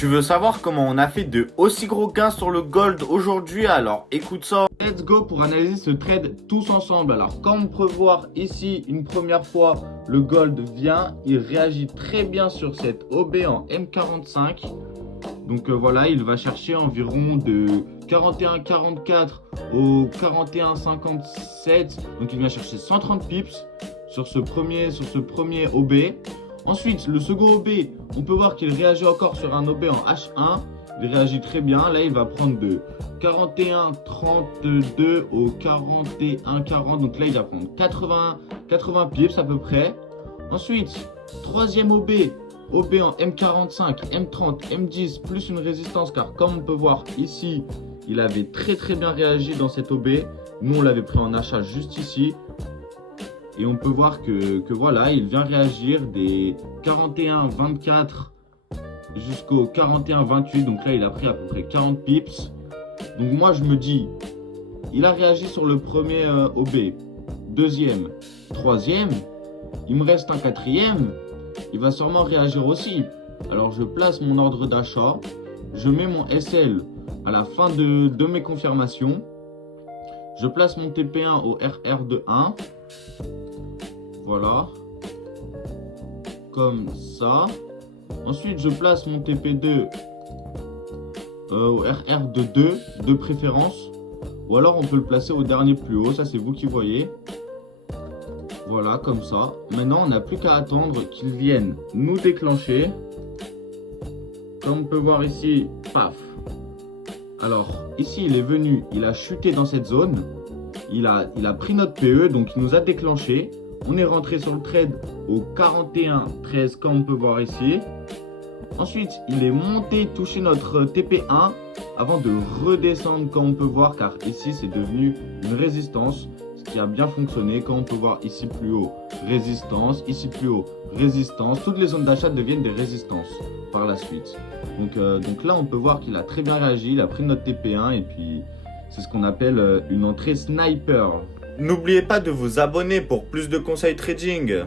Tu veux savoir comment on a fait de aussi gros gains sur le gold aujourd'hui? Alors écoute ça. Let's go pour analyser ce trade tous ensemble. Alors comme on peut voir ici une première fois, le gold vient, il réagit très bien sur cette OB en M45. Donc voilà, il va chercher environ de 41,44 au 41,57. Donc il vient chercher 130 pips sur ce premier OB. Ensuite, le second OB, on peut voir qu'il réagit encore sur un OB en H1. Il réagit très bien. Là, il va prendre de 41,32 au 41,40. Donc là, il va prendre 80 pips à peu près. Ensuite, troisième OB en M45, M30, M10, plus une résistance. Car comme on peut voir ici, il avait très bien réagi dans cette OB. Nous, on l'avait pris en achat juste ici. Et on peut voir que voilà, il vient réagir des 41,24 jusqu'au 41,28. Donc là, il a pris à peu près 40 pips. Donc moi, je me dis, il a réagi sur le premier OB, deuxième, troisième. Il me reste un quatrième. Il va sûrement réagir aussi. Alors, je place mon ordre d'achat. Je mets mon SL à la fin de mes confirmations. Je place mon TP1 au RR de 1. Voilà. Comme ça. Ensuite, je place mon TP2 au RR de 2 de préférence. Ou alors, on peut le placer au dernier plus haut. Ça, c'est vous qui voyez. Voilà, comme ça. Maintenant, on n'a plus qu'à attendre qu'ils viennent nous déclencher. Comme on peut voir ici, paf. Alors, ici, il est venu, il a chuté dans cette zone. Il a pris notre PE, donc il nous a déclenché. On est rentré sur le trade au 41,13, comme on peut voir ici. Ensuite, il est monté toucher notre TP1 avant de redescendre, comme on peut voir, car ici, c'est devenu une résistance. Ce qui a bien fonctionné, comme on peut voir ici plus haut, résistance, ici plus haut, résistance. Toutes les zones d'achat deviennent des résistances par la suite. Donc là, on peut voir qu'il a très bien réagi, il a pris notre TP1 et puis c'est ce qu'on appelle une entrée sniper. N'oubliez pas de vous abonner pour plus de conseils trading.